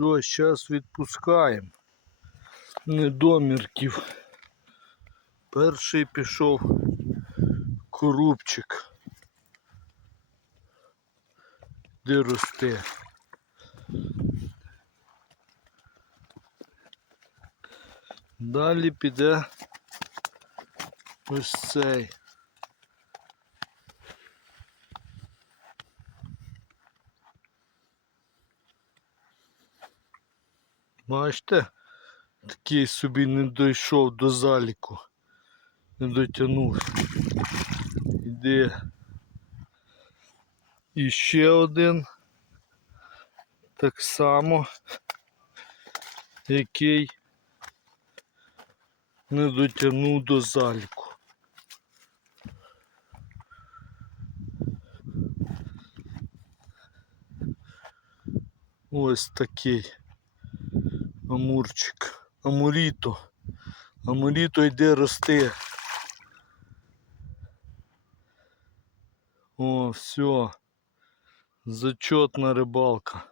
Що, зараз відпускаємо недомірків. Перший пішов корубчик. Де росте. Далі піде ось цей. Бачите, такий собі не дійшов до заліку, не дотягнув. Іде. І ще один. Так само, який не дотягнув до заліку. Ось такий амурчик. Амуріто. Амуріто йде рости. О, все. Зачетна рибалка.